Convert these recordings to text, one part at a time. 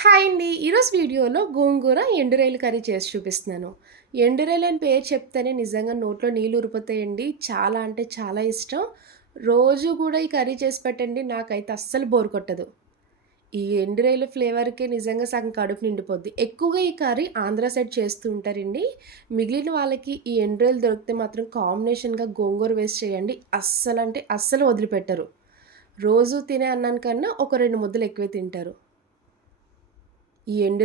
Hi అండి. ఈరోజు వీడియోలో గోంగూర ఎండురేలు కర్రీ చేసి చూపిస్తున్నాను. ఎండురేలు అని పేరు చెప్తేనే నిజంగా నోట్లో నీళ్ళు ఉరిపోతాయండి చాలా అంటే చాలా ఇష్టం. రోజు కూడా ఈ కర్రీ చేసి పెట్టండి నాకైతే అస్సలు బోర్ కొట్టదు. ఈ ఎండురేలు ఫ్లేవర్కి నిజంగా సగం కడుపు నిండిపోద్ది. ఎక్కువగా ఈ కర్రీ ఆంధ్ర సైడ్ చేస్తూ ఉంటారండి. మిగిలిన వాళ్ళకి ఈ ఎండురేలు దొరికితే మాత్రం కాంబినేషన్గా గోంగూర వేస్ట్ చేయండి. అస్సలు అంటే అస్సలు వదిలిపెట్టరు. రోజు తినే అన్నాను కన్నా ఒక రెండు ముద్దలు ఎక్కువే తింటారు. ఈ ఎండు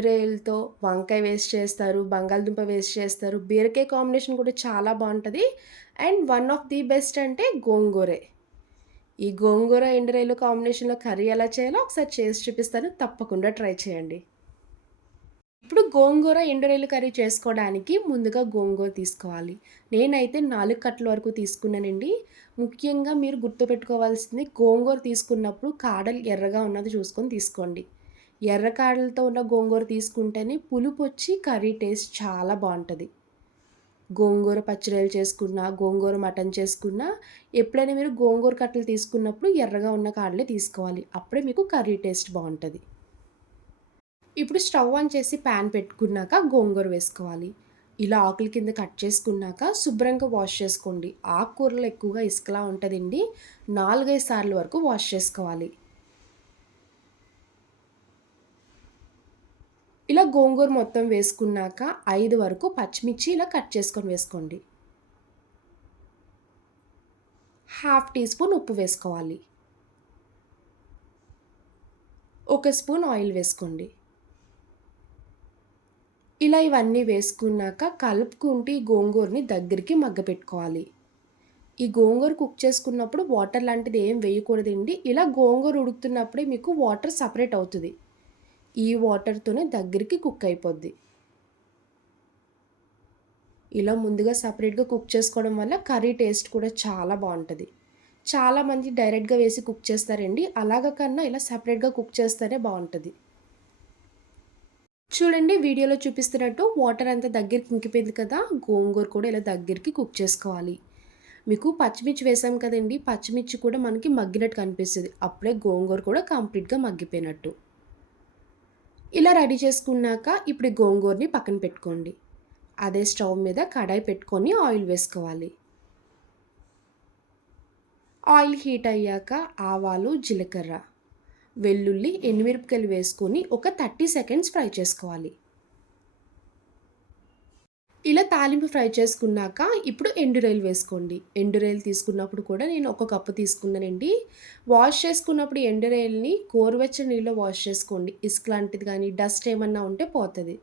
వంకాయ వేస్ట్ చేస్తారు బంగాళదుంప వేస్ట్ చేస్తారు బీరకాయ కాంబినేషన్ కూడా చాలా బాగుంటుంది. And one of the best అంటే గోంగూరే. ఈ గోంగూర ఎండు కాంబినేషన్లో కర్రీ ఎలా చేయాలో ఒకసారి చేసి చూపిస్తాను. తప్పకుండా ట్రై చేయండి. ఇప్పుడు గోంగూర ఎండురేలు కర్రీ చేసుకోవడానికి ముందుగా గోంగూర తీసుకోవాలి. నేనైతే నాలుగు కట్టల వరకు తీసుకున్నానండి. ముఖ్యంగా మీరు గుర్తుపెట్టుకోవాల్సింది గోంగూర తీసుకున్నప్పుడు కాడలు ఎర్రగా ఉన్నది చూసుకొని తీసుకోండి. ఎర్రకాడలతో ఉన్న గోంగూర తీసుకుంటేనే పులుపు వచ్చి కర్రీ టేస్ట్ చాలా బాగుంటుంది. గోంగూర పచ్చడిలు చేసుకున్నా గోంగూర మటన్ చేసుకున్నా ఎప్పుడైనా మీరు గోంగూర కట్టలు తీసుకున్నప్పుడు ఎర్రగా ఉన్న కాడలే తీసుకోవాలి. అప్పుడే మీకు కర్రీ టేస్ట్ బాగుంటుంది. ఇప్పుడు స్టవ్ ఆన్ చేసి ప్యాన్ పెట్టుకున్నాక గోంగూర వేసుకోవాలి. ఇలా ఆకుల కింద కట్ చేసుకున్నాక శుభ్రంగా వాష్ చేసుకోండి. ఆకుకూరలు ఎక్కువగా ఇసుకలా ఉంటుందండి. నాలుగైదు సార్లు వరకు వాష్ చేసుకోవాలి. ఇలా గోంగూర మొత్తం వేసుకున్నాక ఐదు వరకు పచ్చిమిర్చి ఇలా కట్ చేసుకొని వేసుకోండి. హాఫ్ టీ స్పూన్ ఉప్పు వేసుకోవాలి. ఒక స్పూన్ ఆయిల్ వేసుకోండి. ఇలా ఇవన్నీ వేసుకున్నాక కలుపుకుంటూ ఈ గోంగూరని దగ్గరికి మగ్గపెట్టుకోవాలి ఈ గోంగూర కుక్ చేసుకున్నప్పుడు వాటర్ లాంటిది ఏం వేయకూడదండి. ఇలా గోంగూర ఉడుకుతున్నప్పుడే మీకు వాటర్ సపరేట్ అవుతుంది. ఈ వాటర్తోనే దగ్గరికి కుక్ అయిపోద్ది. ఇలా ముందుగా సపరేట్గా కుక్ చేసుకోవడం వల్ల కర్రీ టేస్ట్ కూడా చాలా బాగుంటుంది. చాలామంది డైరెక్ట్గా వేసి కుక్ చేస్తారండి. అలాగ కన్నా ఇలా సపరేట్గా కుక్ చేస్తేనే బాగుంటుంది. చూడండి వీడియోలో చూపిస్తున్నట్టు వాటర్ అంతా దగ్గరికి ఇంకిపోయింది కదా గోంగూర కూడా ఇలా దగ్గరికి కుక్ చేసుకోవాలి. మీకు పచ్చిమిర్చి వేసాం కదండి పచ్చిమిర్చి కూడా మనకి మగ్గినట్టు కనిపిస్తుంది. అప్పుడే గోంగూర కూడా కంప్లీట్గా మగ్గిపోయినట్టు. ఇలా రెడీ చేసుకున్నాక ఇప్పుడు గోంగూరని పక్కన పెట్టుకోండి. అదే స్టవ్ మీద కడాయి పెట్టుకొని ఆయిల్ వేసుకోవాలి. ఆయిల్ హీట్ అయ్యాక ఆవాలు జీలకర్ర వెల్లుల్లి ఎండుమిరపకాయలు వేసుకొని ఒక థర్టీ సెకండ్స్ ఫ్రై చేసుకోవాలి. ఇలా తాలింపు ఫ్రై చేసుకున్నాక ఇప్పుడు ఎండురైల్ వేసుకోండి. ఎండురైల్ తీసుకున్నప్పుడు కూడా నేను ఒక కప్పు తీసుకున్నానండి. వాష్ చేసుకున్నప్పుడు ఎండురైల్ని కోరువెచ్చని గోరువెచ్చని నీళ్ళలో వాష్ చేసుకోండి. ఇసుక లాంటిది కానీ డస్ట్ ఏమన్నా ఉంటే పోతుంది.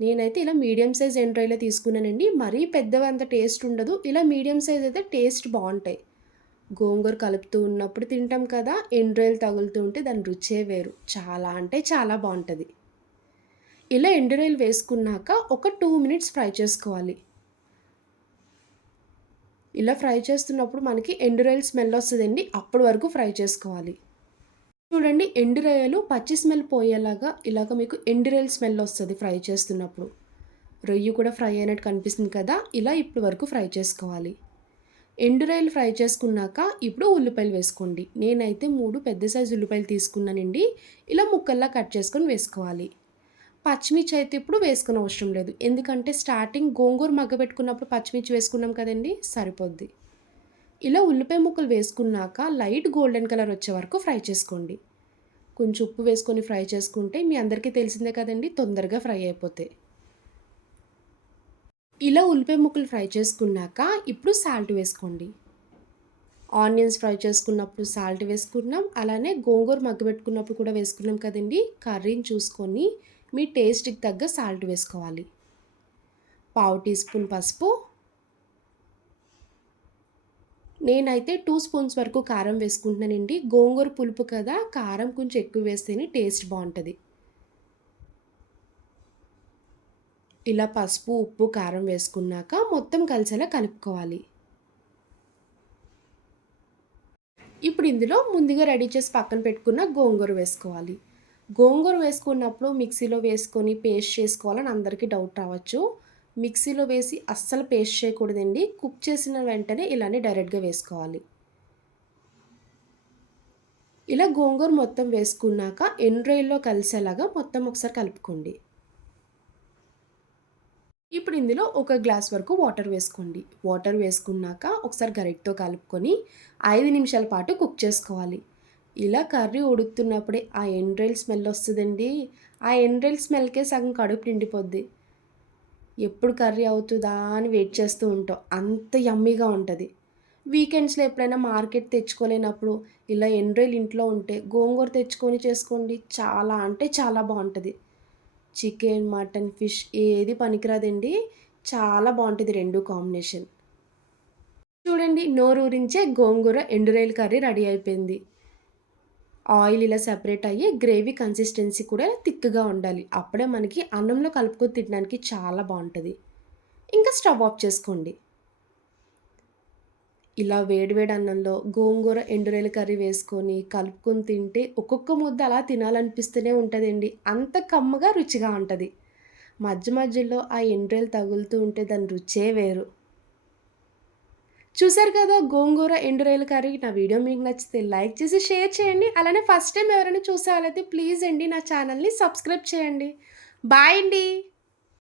నేనైతే ఇలా మీడియం సైజ్ ఎండురైలే తీసుకున్నానండి. మరీ పెద్దవి అంత టేస్ట్ ఉండదు. ఇలా మీడియం సైజ్ అయితే టేస్ట్ బాగుంటాయి. గోంగూర కలుపుతూ ఉన్నప్పుడు తింటాం కదా ఎండ్రాయిల్ తగులుతూ ఉంటే దాని రుచే వేరు. చాలా అంటే చాలా బాగుంటుంది. ఇలా ఎండురాయిలు వేసుకున్నాక ఒక టూ మినిట్స్ ఫ్రై చేసుకోవాలి. ఇలా ఫ్రై చేస్తున్నప్పుడు మనకి ఎండురాయిల్ స్మెల్ వస్తుందండి అప్పటి వరకు ఫ్రై చేసుకోవాలి. చూడండి ఎండురాయలు పచ్చి స్మెల్ పోయేలాగా ఇలాగ మీకు ఎండురాయిల్ స్మెల్ వస్తుంది ఫ్రై చేస్తున్నప్పుడు. రొయ్యి కూడా ఫ్రై అయినట్టు కనిపిస్తుంది కదా ఇలా ఇప్పుడు వరకు ఫ్రై చేసుకోవాలి. ఎండురాయిలు ఫ్రై చేసుకున్నాక ఇప్పుడు ఉల్లిపాయలు వేసుకోండి. నేనైతే మూడు పెద్ద సైజు ఉల్లిపాయలు తీసుకున్నానండి ఇలా ముక్కల్లా కట్ చేసుకొని వేసుకోవాలి. పచ్చిమిర్చి అయితే ఇప్పుడు వేసుకునే అవసరం లేదు. ఎందుకంటే స్టార్టింగ్ గోంగూర మగ్గబెట్టుకున్నప్పుడు పచ్చిమిర్చి వేసుకున్నాం కదండి సరిపోద్ది. ఇలా ఉల్లిపాయ ముక్కలు వేసుకున్నాక లైట్ గోల్డెన్ కలర్ వచ్చే వరకు ఫ్రై చేసుకోండి. కొంచెం ఉప్పు వేసుకొని ఫ్రై చేసుకుంటే మీ అందరికీ తెలిసిందే కదండి తొందరగా ఫ్రై అయిపోతాయి ఇలా ఉల్లిపాయ ముక్కలు ఫ్రై చేసుకున్నాక ఇప్పుడు సాల్ట్ వేసుకోండి. ఆనియన్స్ ఫ్రై చేసుకున్నప్పుడు సాల్ట్ వేసుకున్నాం అలానే గోంగూర మగ్గబెట్టుకున్నప్పుడు కూడా వేసుకున్నాం కదండి కర్రీని చూసుకొని మీ టేస్ట్కి తగ్గ సాల్ట్ వేసుకోవాలి. పావు టీ స్పూన్ పసుపు. నేనైతే టూ స్పూన్స్ వరకు కారం వేసుకుంటున్నానండి. గోంగూర పులుపు కదా కారం కొంచెం ఎక్కువ వేస్తేనే టేస్ట్ బాగుంటుంది. ఇలా పసుపు ఉప్పు కారం వేసుకున్నాక మొత్తం కలిసేలా కలుపుకోవాలి. ఇప్పుడు ఇందులో ముందుగా రెడీ చేసి పక్కన పెట్టుకున్న గోంగూర వేసుకోవాలి. గోంగూర వేసుకున్నప్పుడు మిక్సీలో వేసుకొని పేస్ట్ చేసుకోవాలని అందరికీ డౌట్ రావచ్చు మిక్సీలో వేసి అస్సలు పేస్ట్ చేయకూడదండి కుక్ చేసిన వెంటనే ఇలానే డైరెక్ట్గా వేసుకోవాలి ఇలా గోంగూర మొత్తం వేసుకున్నాక ఎండ్రాయిల్లో కలిసేలాగా మొత్తం ఒకసారి కలుపుకోండి. ఇప్పుడు ఇందులో ఒక గ్లాస్ వరకు వాటర్ వేసుకోండి. వాటర్ వేసుకున్నాక ఒకసారి గరిటతో కలుపుకొని ఐదు నిమిషాల పాటు కుక్ చేసుకోవాలి. ఇలా కర్రీ ఉడుకుతున్నప్పుడే ఆ ఎండ్రైల్ స్మెల్ వస్తుందండి ఆ ఎండ్రైల్ స్మెల్‌కే సగం కడుపు నిండిపోద్ది. ఎప్పుడు కర్రీ అవుతుందా అని వెయిట్ చేస్తూ ఉంటాం. అంత యమ్మీగా ఉంటుంది వీకెండ్స్‌లో ఎప్పుడైనా మార్కెట్ తెచ్చుకోలేనప్పుడు ఇలా ఎండ్రైల్ ఇంట్లో ఉంటే గోంగూర తెచ్చుకొని చేసుకోండి. చాలా అంటే చాలా బాగుంటుంది చికెన్, మటన్, ఫిష్ ఏది పనికిరాదండి. చాలా బాగుంటుంది రెండు కాంబినేషన్. చూడండి నోరూరించే గోంగూర ఎండురొయ్యల కర్రీ రెడీ అయిపోయింది. ఆయిల్ ఇలా సెపరేట్ అయ్యి గ్రేవీ కన్సిస్టెన్సీ కూడా థిక్‌గా ఉండాలి. అప్పుడే మనకి అన్నంలో కలుపుకొని తినడానికి చాలా బాగుంటుంది ఇంకా స్టవ్ ఆఫ్ చేసుకోండి. ఇలా వేడివేడి అన్నంలో గోంగూర ఎండురొయ్యల కర్రీ వేసుకొని కలుపుకొని తింటే ఒక్కొక్క ముద్ద అలా తినాలనిపిస్తూనే ఉంటుందండి అంత కమ్మగా, రుచిగా ఉంటుంది మధ్య మధ్యలో ఆ ఎండ్రేలు తగులుతూ ఉంటే దాని రుచే వేరు. చూసారు కదా గోంగూర ఎండురొయ్యల కర్రీ. నా వీడియో మీకు నచ్చితే లైక్ చేసి షేర్ చేయండి. అలానే ఫస్ట్ టైం ఎవరైనా చూసే వాళ్ళైతే ప్లీజ్ అండి నా ఛానల్‌ని సబ్స్క్రైబ్ చేయండి. బాయ్ అండి.